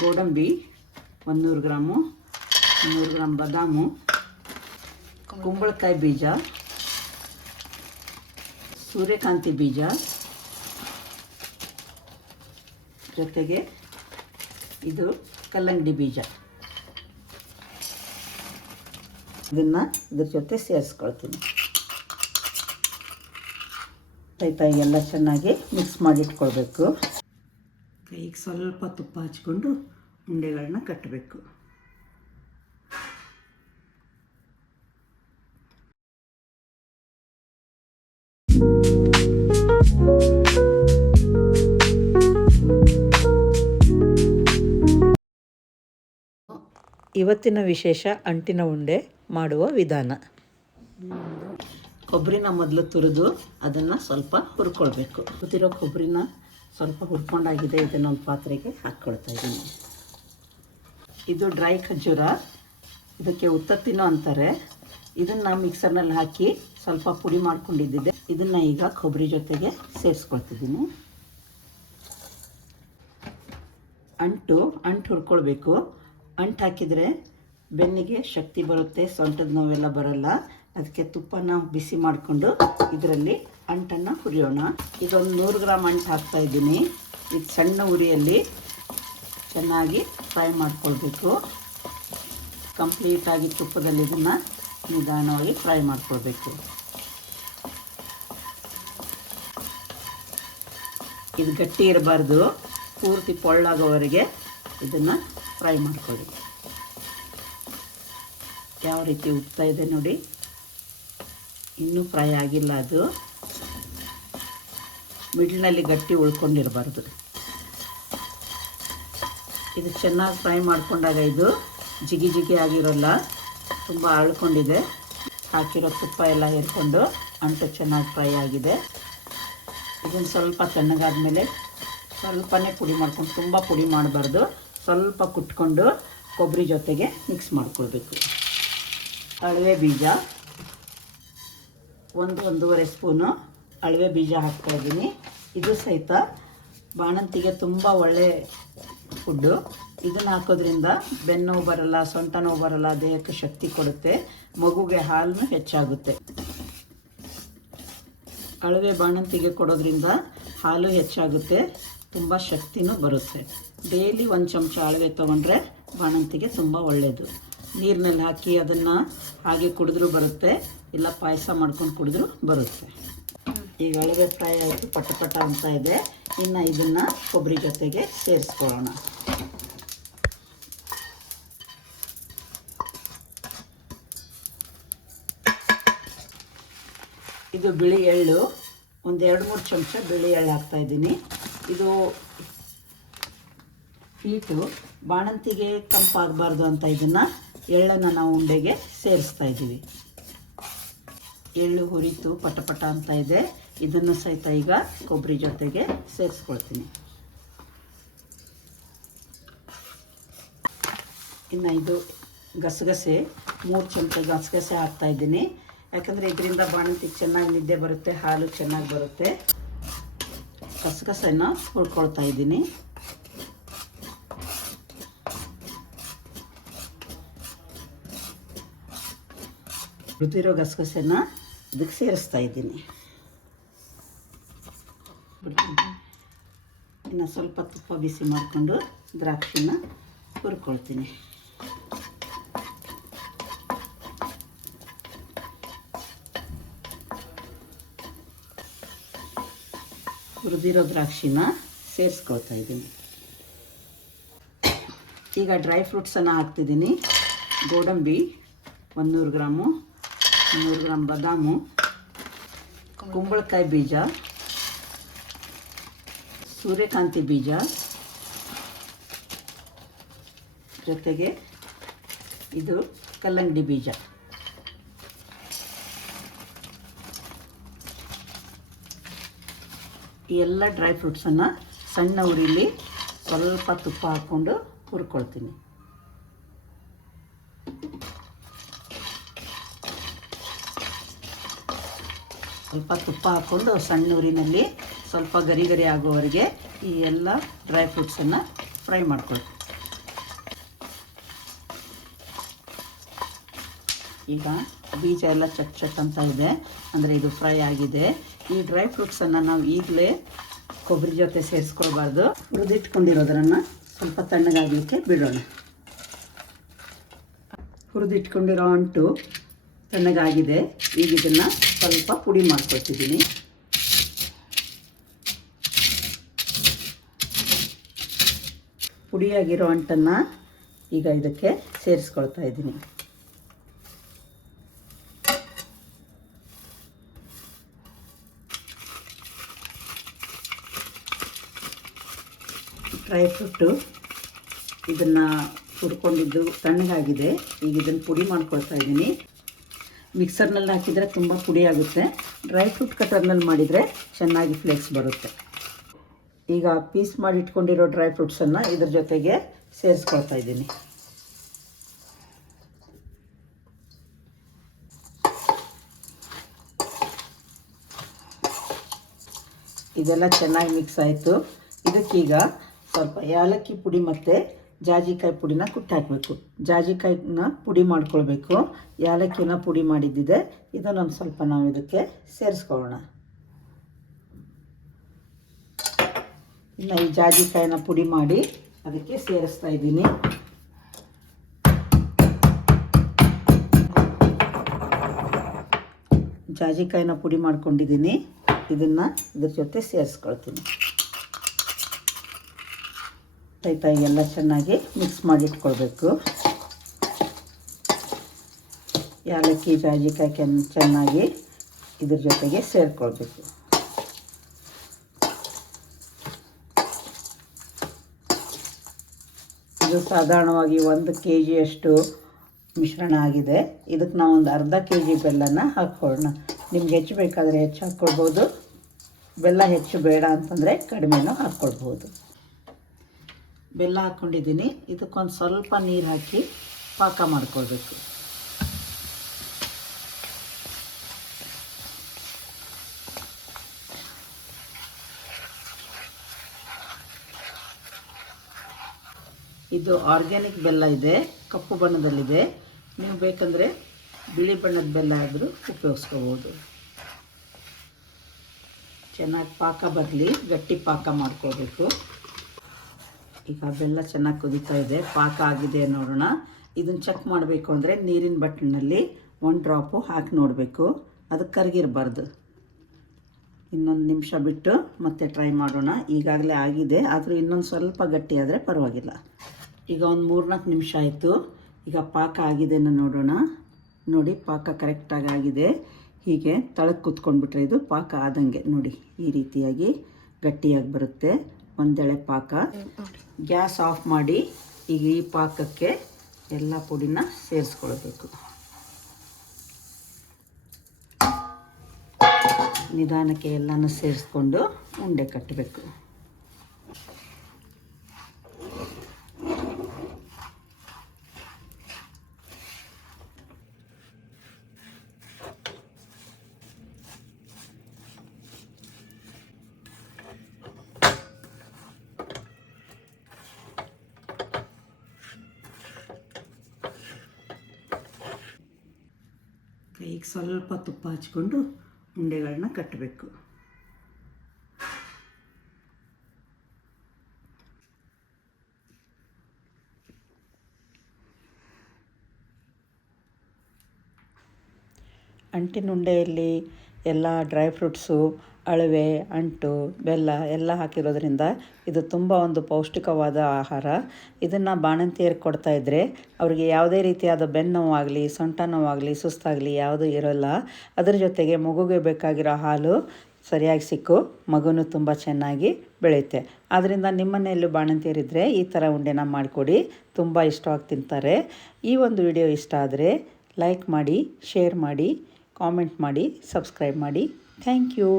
ಗೋಡಂಬಿ ಒಂದೂರು ಗ್ರಾಮು ನೂರು ಗ್ರಾಮ್ ಬಾದಾಮು, ಕುಂಬಳಕಾಯಿ ಬೀಜ, ಸೂರ್ಯಕಾಂತಿ ಬೀಜ. ಜೊತೆಗೆ ಇದು ಕಲ್ಲಂಗಡಿ ಬೀಜ. ಇದನ್ನು ಇದ್ರ ಜೊತೆ ಸೇರಿಸ್ಕೊಳ್ತೀನಿ. ಕೈ ಎಲ್ಲ ಚೆನ್ನಾಗಿ ಮಿಕ್ಸ್ ಮಾಡಿಟ್ಕೊಳ್ಬೇಕು ಸ್ವಲ್ಪ ತುಪ್ಪ ಹಚ್ಕೊಂಡು ಉಂಡೆಗಳನ್ನ ಕಟ್ಟಬೇಕು ಇವತ್ತಿನ ವಿಶೇಷ ಅಂಟಿನ ಉಂಡೆ ಮಾಡುವ ವಿಧಾನ. ಕೊಬ್ಬರಿನ ಮೊದಲು ತುರಿದು ಅದನ್ನು ಸ್ವಲ್ಪ ಹುರ್ಕೊಳ್ಬೇಕು. ಗೊತ್ತಿರೋ ಕೊಬ್ಬರಿನ ಸ್ವಲ್ಪ ಹುರ್ಕೊಂಡಾಗಿದೆ, ಇದನ್ನೊಂದು ಪಾತ್ರೆಗೆ ಹಾಕ್ಕೊಳ್ತಾ ಇದ್ದೀನಿ. ಇದು ಡ್ರೈ ಖಜೂರ. ಇದಕ್ಕೆ ಉತ್ತತ್ತಿನೋ ಅಂತಾರೆ. ಇದನ್ನು ಮಿಕ್ಸರ್ನಲ್ಲಿ ಹಾಕಿ ಸ್ವಲ್ಪ ಪುಡಿ ಮಾಡ್ಕೊಂಡಿದ್ದೆ ಇದನ್ನು ಈಗ ಕೊಬ್ಬರಿ ಜೊತೆಗೆ ಸೇರಿಸ್ಕೊಳ್ತಿದ್ದೀನಿ. ಅಂಟು ಅಂಟು ಹುರ್ಕೊಳ್ಬೇಕು. ಅಂಟು ಹಾಕಿದರೆ ಬೆನ್ನಿಗೆ ಶಕ್ತಿ ಬರುತ್ತೆ, ಸೊಂಟದ ನೋವೆಲ್ಲ ಬರಲ್ಲ. ಅದಕ್ಕೆ ತುಪ್ಪನ ಬಿಸಿ ಮಾಡಿಕೊಂಡು ಇದರಲ್ಲಿ ಅಂಟನ್ನು ಹುರಿಯೋಣ. ಇದೊಂದು ನೂರು ಗ್ರಾಮ್ ಅಂಟು ಹಾಕ್ತಾ ಇದ್ದೀನಿ. ಇದು ಸಣ್ಣ ಉರಿಯಲ್ಲಿ ಚೆನ್ನಾಗಿ ಫ್ರೈ ಮಾಡ್ಕೊಳ್ಬೇಕು. ಕಂಪ್ಲೀಟಾಗಿ ತುಪ್ಪದಲ್ಲಿ ಇದನ್ನು ನಿಧಾನವಾಗಿ ಫ್ರೈ ಮಾಡ್ಕೊಳ್ಬೇಕು. ಇದು ಗಟ್ಟಿ ಇರಬಾರ್ದು. ಪೂರ್ತಿ ಪೊಳ್ಳಾಗೋವರೆಗೆ ಇದನ್ನು ಫ್ರೈ ಮಾಡ್ಕೊಳ್ಳಿ. ಯಾವ ರೀತಿ ಉಪ್ತಾ ಇದೆ ನೋಡಿ. ಇನ್ನೂ ಫ್ರೈ ಆಗಿಲ್ಲ ಅದು. ಮಿಡ್ಲ್ನಲ್ಲಿ ಗಟ್ಟಿ ಉಳ್ಕೊಂಡಿರಬಾರ್ದು. ಇದು ಚೆನ್ನಾಗಿ ಫ್ರೈ ಮಾಡಿಕೊಂಡಾಗ ಇದು ಜಿಗಿ ಜಿಗಿ ಆಗಿರೋಲ್ಲ, ತುಂಬ ಅಳ್ಕೊಂಡಿದೆ. ಹಾಕಿರೋ ತುಪ್ಪ ಎಲ್ಲ ಹೇರ್ಕೊಂಡು ಅಂಟು ಚೆನ್ನಾಗಿ ಫ್ರೈ ಆಗಿದೆ. ಇದನ್ನು ಸ್ವಲ್ಪ ತಣ್ಣಗಾದ್ಮೇಲೆ ಸ್ವಲ್ಪನೇ ಪುಡಿ ಮಾಡ್ಕೊಂಡು, ತುಂಬ ಪುಡಿ ಮಾಡಬಾರ್ದು. ಸ್ವಲ್ಪ ಕುಟ್ಕೊಂಡು ಕೊಬ್ಬರಿ ಜೊತೆಗೆ ಮಿಕ್ಸ್ ಮಾಡ್ಕೊಳ್ಬೇಕು. ಅಳವೆ ಬೀಜ. ಒಂದು ಒಂದೂವರೆ ಸ್ಪೂನು ಅಳವೆ ಬೀಜ ಹಾಕ್ತಾಯಿದ್ದೀನಿ ಇದು ಸಹಿತ ಬಾಣಂತಿಗೆ ತುಂಬ ಒಳ್ಳೆ ಫುಡ್ಡು. ಇದನ್ನು ಹಾಕೋದ್ರಿಂದ ಬೆನ್ನು ಬರಲ್ಲ, ಸೊಂಟ ನೋವು ಬರಲ್ಲ, ದೇಹಕ್ಕೆ ಶಕ್ತಿ ಕೊಡುತ್ತೆ, ಮಗುಗೆ ಹಾಲು ಹೆಚ್ಚಾಗುತ್ತೆ. ಅಳವೆ ಬಾಣಂತಿಗೆ ಕೊಡೋದ್ರಿಂದ ಹಾಲು ಹೆಚ್ಚಾಗುತ್ತೆ, ತುಂಬ ಶಕ್ತಿನೂ ಬರುತ್ತೆ. ಡೈಲಿ ಒಂದು ಚಮಚ ಅಳವೆ ತೊಗೊಂಡ್ರೆ ಬಾಣಂತಿಗೆ ತುಂಬ ಒಳ್ಳೆಯದು ನೀರಿನಲ್ಲಿ ಹಾಕಿ ಅದನ್ನು ಹಾಗೆ ಕುಡಿದ್ರೂ ಬರುತ್ತೆ. ಇಲ್ಲ ಪಾಯಸ ಮಾಡ್ಕೊಂಡು ಕುಡಿದ್ರು ಬರುತ್ತೆ. ಈಗ ಒಳಗೆ ಫ್ರೈ ಆಯಿತು, ಪಟ ಪಟ ಅಂತ ಇದೆ. ಇನ್ನು ಇದನ್ನು ಕೊಬ್ಬರಿ ಜೊತೆಗೆ ಸೇರಿಸ್ಕೊಳ್ಳೋಣ. ಇದು ಬಿಳಿ ಎಳ್ಳು. ಒಂದು ಎರಡು ಮೂರು ಚಮಚ ಬಿಳಿ ಎಳ್ಳು ಹಾಕ್ತಾಯಿದ್ದೀನಿ ಇದು ಹೀಟು. ಬಾಣಂತಿಗೆ ತಂಪಾಗಬಾರ್ದು ಅಂತ ಇದನ್ನು ಎಳ್ಳನ್ನು ನಾವು ಉಂಡೆಗೆ ಸೇರಿಸ್ತಾ ಇದ್ದೀವಿ. ಎಳ್ಳು ಹುರಿತು ಪಟ ಪಟ ಅಂತ ಇದೆ. ಇದನ್ನು ಸಹಿತ ಈಗ ಕೊಬ್ಬರಿ ಜೊತೆಗೆ ಸೇರಿಸ್ಕೊಳ್ತೀನಿ. ಇನ್ನು ಇದು ಗಸಗಸೆ, ಮೂರು ಚಮಚ ಗಸಗಸೆ ಹಾಕ್ತಾ ಇದ್ದೀನಿ. ಯಾಕಂದರೆ ಇದರಿಂದ ಬಾಣಂತಿಗೆ ಚೆನ್ನಾಗಿ ನಿದ್ದೆ ಬರುತ್ತೆ, ಹಾಲು ಚೆನ್ನಾಗಿ ಬರುತ್ತೆ. ಗಸಗಸೆನ ಹುಡ್ಕೊಳ್ತಾ ಇದ್ದೀನಿ. ಹುರಿದಿರೋ ಗಸಗಸೆನ ಇದಕ್ಕೆ ಸೇರಿಸ್ತಾ ಇದ್ದೀನಿ. ಇನ್ನು ಸ್ವಲ್ಪ ತುಪ್ಪ ಬಿಸಿ ಮಾಡಿಕೊಂಡು ದ್ರಾಕ್ಷಿನ ಹುರ್ಕೊಳ್ತೀನಿ. ಹುರಿದಿರೋ ದ್ರಾಕ್ಷಿನ ಸೇರಿಸ್ಕೊಳ್ತಾ ಇದ್ದೀನಿ. ಈಗ ಡ್ರೈ ಫ್ರೂಟ್ಸನ್ನು ಹಾಕ್ತಿದ್ದೀನಿ. ಗೋಡಂಬಿ ಒಂದೂರು ಗ್ರಾಮು. ನೂರು ಗ್ರಾಮ್ ಬಾದಾಮು, ಕುಂಬಳಕಾಯಿ ಬೀಜ, ಸೂರ್ಯಕಾಂತಿ ಬೀಜ, ಜೊತೆಗೆ ಇದು ಕಲ್ಲಂಗಡಿ ಬೀಜ. ಈ ಎಲ್ಲ ಡ್ರೈ ಫ್ರೂಟ್ಸನ್ನು ಸಣ್ಣ ಉರಿಲಿ ಸ್ವಲ್ಪ ತುಪ್ಪ ಹಾಕ್ಕೊಂಡು ಹುರ್ಕೊಳ್ತೀನಿ. ಸ್ವಲ್ಪ ತುಪ್ಪ ಹಾಕ್ಕೊಂಡು ಸಣ್ಣ ಊರಿನಲ್ಲಿ ಸ್ವಲ್ಪ ಗರಿ ಗರಿ ಆಗೋವರೆಗೆ ಈ ಎಲ್ಲ ಡ್ರೈ ಫ್ರೂಟ್ಸನ್ನು ಫ್ರೈ ಮಾಡ್ಕೊಳ್ಳಿ. ಈಗ ಬೀಜ ಎಲ್ಲ ಚಟ್ ಚಟ್ ಅಂತ ಇದೆ. ಅಂದರೆ ಇದು ಫ್ರೈ ಆಗಿದೆ. ಈ ಡ್ರೈ ಫ್ರೂಟ್ಸನ್ನು ನಾವು ಈಗಲೇ ಕೊಬ್ಬರಿ ಜೊತೆ ಸೇರಿಸ್ಕೊಳ್ಬಾರ್ದು. ಹುರಿದಿಟ್ಕೊಂಡಿರೋದನ್ನು ಸ್ವಲ್ಪ ತಣ್ಣಗಾಗಲಿಕ್ಕೆ ಬಿಡೋಣ. ಹುರಿದಿಟ್ಕೊಂಡಿರೋ ಅಂಟು ತಣ್ಣಗಾಗಿದೆ. ಈಗ ಇದನ್ನು ಸ್ವಲ್ಪ ಪುಡಿ ಮಾಡ್ಕೊಳ್ತಿದ್ದೀನಿ. ಪುಡಿಯಾಗಿರೋ ಅಂಟನ್ನು ಈಗ ಇದಕ್ಕೆ ಸೇರಿಸ್ಕೊಳ್ತಾ ಇದ್ದೀನಿ. ಡ್ರೈ ಫ್ರೂಟು ಇದನ್ನು ಹುರ್ಕೊಂಡಿದ್ದು ತಣ್ಣಗಾಗಿದೆ. ಈಗ ಇದನ್ನು ಪುಡಿ ಮಾಡ್ಕೊಳ್ತಾ ಇದ್ದೀನಿ. ಮಿಕ್ಸರ್ನಲ್ಲಿ ಹಾಕಿದರೆ ತುಂಬ ಪುಡಿ ಆಗುತ್ತೆ. ಡ್ರೈ ಫ್ರೂಟ್ ಕಟರ್ನಲ್ಲಿ ಮಾಡಿದರೆ ಚೆನ್ನಾಗಿ ಫ್ಲೇಕ್ಸ್ ಬರುತ್ತೆ. ಈಗ ಪೀಸ್ ಮಾಡಿ ಇಟ್ಕೊಂಡಿರೋ ಡ್ರೈ ಫ್ರೂಟ್ಸನ್ನು ಇದ್ರ ಜೊತೆಗೆ ಸೇರಿಸ್ಕೊಳ್ತಾ ಇದ್ದೀನಿ. ಇದೆಲ್ಲ ಚೆನ್ನಾಗಿ ಮಿಕ್ಸ್ ಆಯಿತು. ಇದಕ್ಕೀಗ ಸ್ವಲ್ಪ ಏಲಕ್ಕಿ ಪುಡಿ ಮತ್ತು ಜಾಜಿಕಾಯಿ ಪುಡಿನ ಕುಟ್ಟಿ ಹಾಕಬೇಕು ಜಾಜಿಕಾಯಿನ ಪುಡಿ ಮಾಡ್ಕೊಳ್ಬೇಕು. ಏಲಕ್ಕಿನ ಪುಡಿ ಮಾಡಿದ್ದಿದೆ. ಇದನ್ನೊಂದು ಸ್ವಲ್ಪ ನಾವು ಇದಕ್ಕೆ ಸೇರಿಸ್ಕೊಳ್ಳೋಣ. ಇನ್ನು ಈ ಜಾಜಿಕಾಯಿನ ಪುಡಿ ಮಾಡಿ ಅದಕ್ಕೆ ಸೇರಿಸ್ತಾ ಇದ್ದೀನಿ. ಜಾಜಿಕಾಯಿನ ಪುಡಿ ಮಾಡ್ಕೊಂಡಿದ್ದೀನಿ. ಇದನ್ನು ಇದ್ರ ಜೊತೆ ಸೇರಿಸ್ಕೊಳ್ತೀನಿ. ಟೈಟಾಗಿ ಎಲ್ಲ ಚೆನ್ನಾಗಿ ಮಿಕ್ಸ್ ಮಾಡಿಟ್ಕೊಳ್ಬೇಕು ಏಲಕ್ಕಿ ಜಾಜಿಕಾಯಿ ಕೆನ್ ಚೆನ್ನಾಗಿ ಇದ್ರ ಜೊತೆಗೆ ಸೇರಿಕೊಳ್ಬೇಕು. ಇದು ಸಾಧಾರಣವಾಗಿ ಒಂದು ಕೆ ಜಿಯಷ್ಟು ಮಿಶ್ರಣ ಆಗಿದೆ. ಇದಕ್ಕೆ ನಾವು ಒಂದು ಅರ್ಧ ಕೆ ಜಿ ಬೆಲ್ಲನ ಹಾಕ್ಕೊಳ್ಳೋಣ. ನಿಮ್ಗೆ ಹೆಚ್ಚು ಬೇಕಾದರೆ ಹೆಚ್ಚು ಹಾಕ್ಕೊಳ್ಬೋದು ಬೆಲ್ಲ ಹೆಚ್ಚು ಬೇಡ ಅಂತಂದರೆ ಕಡಿಮೆನೂ ಹಾಕ್ಕೊಳ್ಬೋದು. ಬೆಲ್ಲ ಹಾಕ್ಕೊಂಡಿದ್ದೀನಿ ಇದಕ್ಕೊಂದು ಸ್ವಲ್ಪ ನೀರು ಹಾಕಿ ಪಾಕ ಮಾಡ್ಕೊಳ್ಬೇಕು. ಇದು ಆರ್ಗ್ಯಾನಿಕ್ ಬೆಲ್ಲ ಇದೆ, ಕಪ್ಪು ಬಣ್ಣದಲ್ಲಿದೆ. ನೀವು ಬೇಕಂದರೆ ಬಿಳಿ ಬಣ್ಣದ ಬೆಲ್ಲ ಆದರೂ ಉಪಯೋಗಿಸ್ಕೋಬೋದು. ಚೆನ್ನಾಗಿ ಪಾಕ ಬರಲಿ, ಗಟ್ಟಿ ಪಾಕ ಮಾಡ್ಕೋಬೇಕು ಈಗ ಬೆಲ್ಲ ಚೆನ್ನಾಗಿ ಕುದೀತಾ ಇದೆ. ಪಾಕ ಆಗಿದೆ ನೋಡೋಣ. ಇದನ್ನು ಚೆಕ್ ಮಾಡಬೇಕು ಅಂದರೆ ನೀರಿನ ಬಟ್ಟಲಿನಲ್ಲಿ ಒಂದು ಡ್ರಾಪು ಹಾಕಿ ನೋಡಬೇಕು. ಅದು ಕರಗಿರಬಾರ್ದು. ಇನ್ನೊಂದು ನಿಮಿಷ ಬಿಟ್ಟು ಮತ್ತೆ ಟ್ರೈ ಮಾಡೋಣ. ಈಗಾಗಲೇ ಆಗಿದೆ. ಆದರೂ ಇನ್ನೊಂದು ಸ್ವಲ್ಪ ಗಟ್ಟಿ ಆದರೆ ಪರವಾಗಿಲ್ಲ. ಈಗ ಒಂದು ಮೂರ್ನಾಲ್ಕು ನಿಮಿಷ ಆಯಿತು. ಈಗ ಪಾಕ ಆಗಿದೆ ನೋಡೋಣ. ನೋಡಿ, ಪಾಕ ಕರೆಕ್ಟಾಗಿ ಆಗಿದೆ. ಹೀಗೆ ತಳಕ್ಕೆ ಕುತ್ಕೊಂಡ್ಬಿಟ್ರೆ ಇದು ಪಾಕ ಆದಂಗೆ. ನೋಡಿ, ಈ ರೀತಿಯಾಗಿ ಗಟ್ಟಿಯಾಗಿ ಬರುತ್ತೆ. ಒಂದೆಳೆ ಪಾಕ. ಗ್ಯಾಸ್ ಆಫ್ ಮಾಡಿ ಈಗ ಈ ಪಾಕಕ್ಕೆ ಎಲ್ಲ ಪುಡಿನ ಸೇರಿಸ್ಕೊಳ್ಬೇಕು. ನಿಧಾನಕ್ಕೆ ಎಲ್ಲನೂ ಸೇರಿಸ್ಕೊಂಡು ಉಂಡೆ ಕಟ್ಟಬೇಕು ಕೈಗೆ ಸ್ವಲ್ಪ ತುಪ್ಪ ಹಚ್ಕೊಂಡು ಉಂಡೆಗಳನ್ನ ಕಟ್ಟಬೇಕು ಅಂಟಿನ ಉಂಡೆಯಲ್ಲಿ ಎಲ್ಲ ಡ್ರೈ ಫ್ರೂಟ್ಸು ಅಳವೆ, ಅಂಟು, ಬೆಲ್ಲ ಎಲ್ಲ ಹಾಕಿರೋದ್ರಿಂದ ಇದು ತುಂಬ ಒಂದು ಪೌಷ್ಟಿಕವಾದ ಆಹಾರ. ಇದನ್ನು ಬಾಣಂತಿಯರಿಗೆ ಕೊಡ್ತಾ ಇದ್ದರೆ ಅವರಿಗೆ ಯಾವುದೇ ರೀತಿಯಾದ ಬೆನ್ನು ನೋವಾಗಲಿ ಸೊಂಟ ನೋವಾಗಲಿ ಸುಸ್ತಾಗಲಿ ಯಾವುದೂ ಇರೋಲ್ಲ. ಅದರ ಜೊತೆಗೆ ಮಗುಗೆ ಬೇಕಾಗಿರೋ ಹಾಲು ಸರಿಯಾಗಿ ಸಿಕ್ಕು, ಮಗುನೂ ತುಂಬ ಚೆನ್ನಾಗಿ ಬೆಳೆಯುತ್ತೆ. ಆದ್ದರಿಂದ ನಿಮ್ಮನೆಯಲ್ಲೂ ಬಾಣಂತಿಯರಿದ್ದರೆ ಈ ಥರ ಉಂಡೆನ ಮಾಡಿಕೊಡಿ, ತುಂಬ ಇಷ್ಟವಾಗಿ ತಿಂತಾರೆ. ಈ ಒಂದು ವಿಡಿಯೋ ಇಷ್ಟ ಆದರೆ ಲೈಕ್ ಮಾಡಿ, ಶೇರ್ ಮಾಡಿ, ಕಾಮೆಂಟ್ ಮಾಡಿ, ಸಬ್ಸ್ಕ್ರೈಬ್ ಮಾಡಿ. Thank you.